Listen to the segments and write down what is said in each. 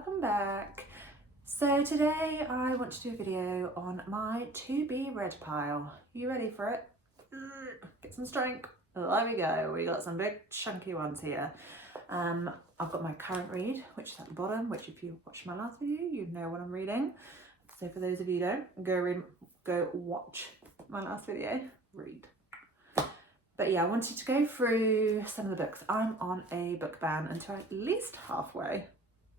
welcome back. So today I want to do a video on my to be read pile. You ready for it? Get some strength. There we go. We got some big chunky ones here. I've got my current read, which is at the bottom, which if you watched my last video, you know what I'm reading. So for those of you who don't, go watch my last video, read. But yeah, I wanted to go through some of the books. I'm on a book ban until at least halfway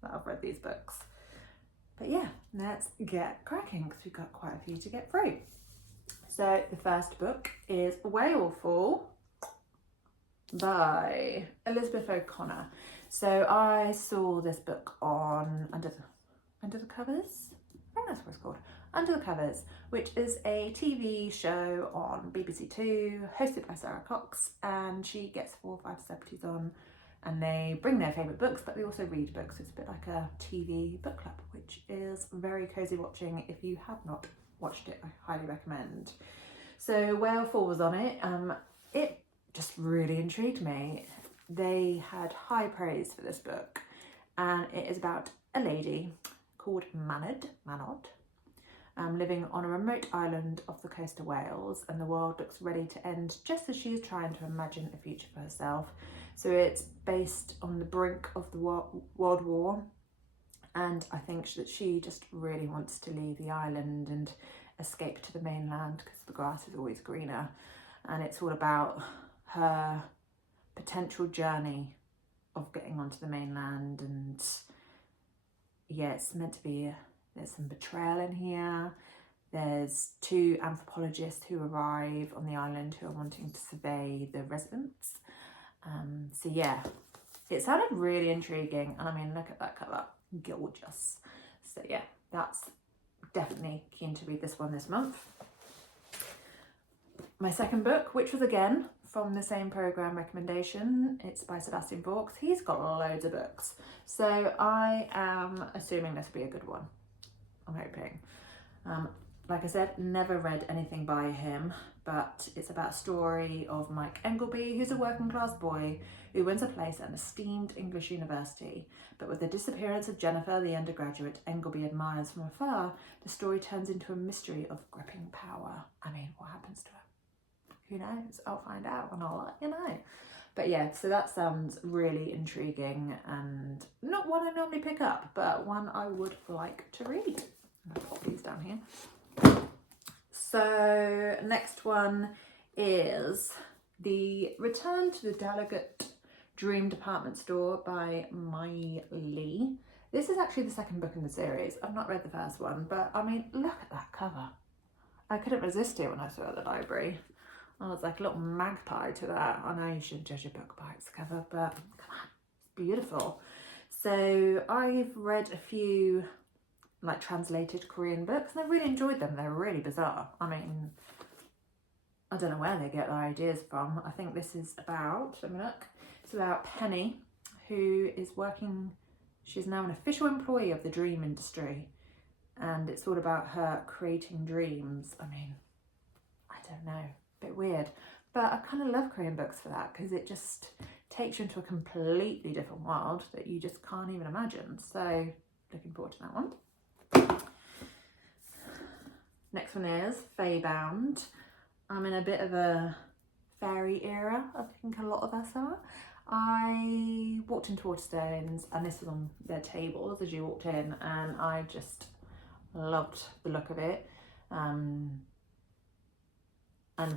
that I've read these books. But yeah, let's get cracking because we've got quite a few to get through. So the first book is Whale Fall by Elizabeth O'Connor. So I saw this book on Under the Covers. I think that's what it's called. Under the Covers, which is a TV show on BBC Two, hosted by Sarah Cox, and she gets 4 or 5 celebrities on, and they bring their favourite books, but they also read books. It's a bit like a TV book club, which is very cosy watching. If you have not watched it, I highly recommend. So Whale Fall was on it. It just really intrigued me. They had high praise for this book, and it is about a lady called Manod, living on a remote island off the coast of Wales, and the world looks ready to end just as she's trying to imagine a future for herself. So it's based on the brink of the World War, and I think that she just really wants to leave the island and escape to the mainland because the grass is always greener, and it's all about her potential journey of getting onto the mainland. And yeah, it's meant to be there's some betrayal in here. There's 2 anthropologists who arrive on the island who are wanting to survey the residents. So yeah, it sounded really intriguing, and I mean, look at that cover, gorgeous. So yeah, that's definitely keen to read this one this month. My second book, which was again from the same programme recommendation, it's by Sebastian Vaux. He's got loads of books, so I am assuming this will be a good one. I'm hoping. Like I said, never read anything by him, but it's about a story of Mike Engleby, who's a working class boy who wins a place at an esteemed English university. But with the disappearance of Jennifer, the undergraduate Engleby admires from afar, the story turns into a mystery of gripping power. I mean, what happens to her? Who knows? I'll find out and I'll let you know. But yeah, so that sounds really intriguing and not one I normally pick up, but one I would like to read. I'm gonna pop these down here. So next one is The Return to the Delegate Dream Department Store by Mai Lee. This is actually the second book in the series. I've not read the first one, but I mean, look at that cover. I couldn't resist it when I saw it at the library. I was like a little magpie to that. I know you shouldn't judge a book by its cover, but come on, it's beautiful. So I've read a few like translated Korean books, and I really enjoyed them. They're really bizarre. I mean, I don't know where they get their ideas from. I think this is about, let me look, it's about Penny, who is working, she's now an official employee of the dream industry, and it's all about her creating dreams. I mean, I don't know, a bit weird, but I kind of love Korean books for that, because it just takes you into a completely different world that you just can't even imagine. So looking forward to that one. Next one is Feybound. I'm in a bit of a fairy era, I think a lot of us are. I walked into Waterstones, and this was on their tables as you walked in, and I just loved the look of it. And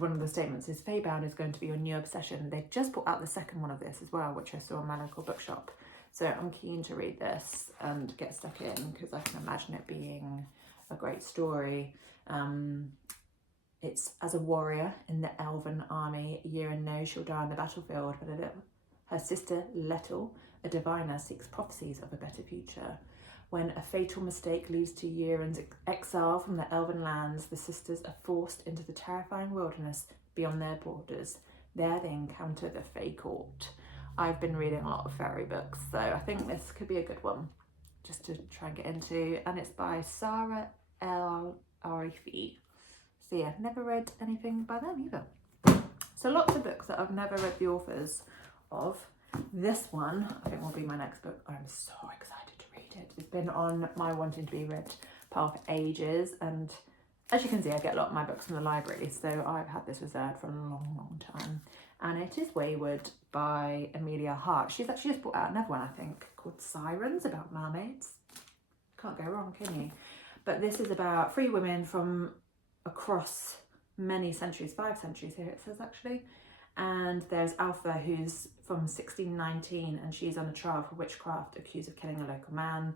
one of the statements is Feybound is going to be your new obsession. They just put out the second one of this as well, which I saw in my local bookshop. So I'm keen to read this and get stuck in, because I can imagine it being a great story. It's as a warrior in the elven army, Yira knows she'll die on the battlefield, but her sister Lettel, a diviner, seeks prophecies of a better future. When a fatal mistake leads to Yiren's exile from the elven lands, the sisters are forced into the terrifying wilderness beyond their borders. There they encounter the Fey Court. I've been reading a lot of fairy books, so I think this could be a good one just to try and get into, and it's by Sarah L. Arifi. So yeah, never read anything by them either. So lots of books that I've never read the authors of. This one, I think, will be my next book. I'm so excited to read it. It's been on my wanting to be read pile for ages, and as you can see, I get a lot of my books from the library, so I've had this reserved for a long time. And it is Wayward by Amelia Hart. She's actually just brought out another one, I think, called Sirens, about mermaids. Can't go wrong, can you? But this is about 3 women from across many centuries, 5 centuries here it says actually. And there's Alpha, who's from 1619, and she's on a trial for witchcraft, accused of killing a local man.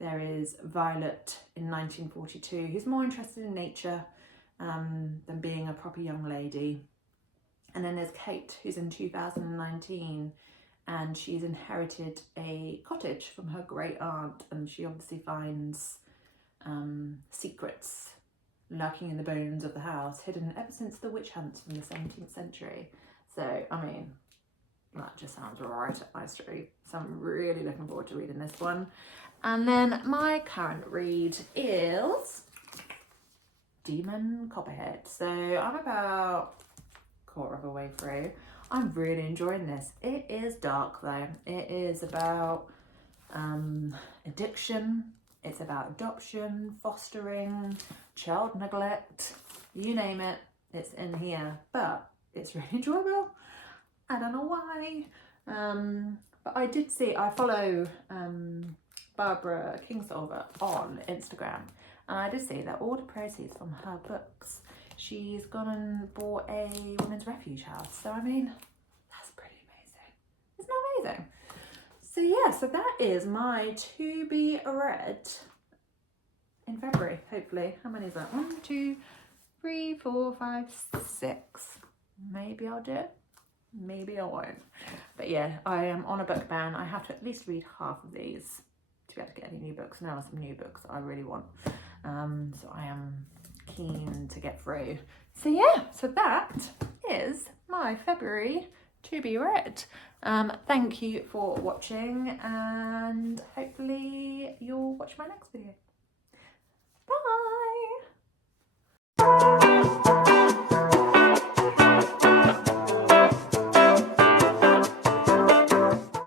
There is Violet in 1942, who's more interested in nature than being a proper young lady. And then there's Kate, who's in 2019, and she's inherited a cottage from her great aunt, and she obviously finds secrets lurking in the bones of the house, hidden ever since the witch hunts from the 17th century. So, I mean, that just sounds right up my street. So I'm really looking forward to reading this one. And then my current read is Demon Copperhead. So I'm about a quarter of a way through. I'm really enjoying this. It is dark though. It is about addiction. It's about adoption, fostering, child neglect, you name it, it's in here. But it's really enjoyable. I don't know why. But I did see, I follow Barbara Kingsolver on Instagram, and I did see that all the proceeds from her books, she's gone and bought a women's refuge house. So I mean, that's pretty amazing. Isn't that amazing? So yeah, so that is my to be read in February, hopefully. How many is that? 1, 2, 3, 4, 5, 6. Maybe I'll do it. Maybe I won't. But yeah, I am on a book ban. I have to at least read half of these to be able to get any new books. Now some new books that I really want. So I am keen to get through. So yeah, so that is my February to be read. Thank you for watching, and hopefully you'll watch my next video.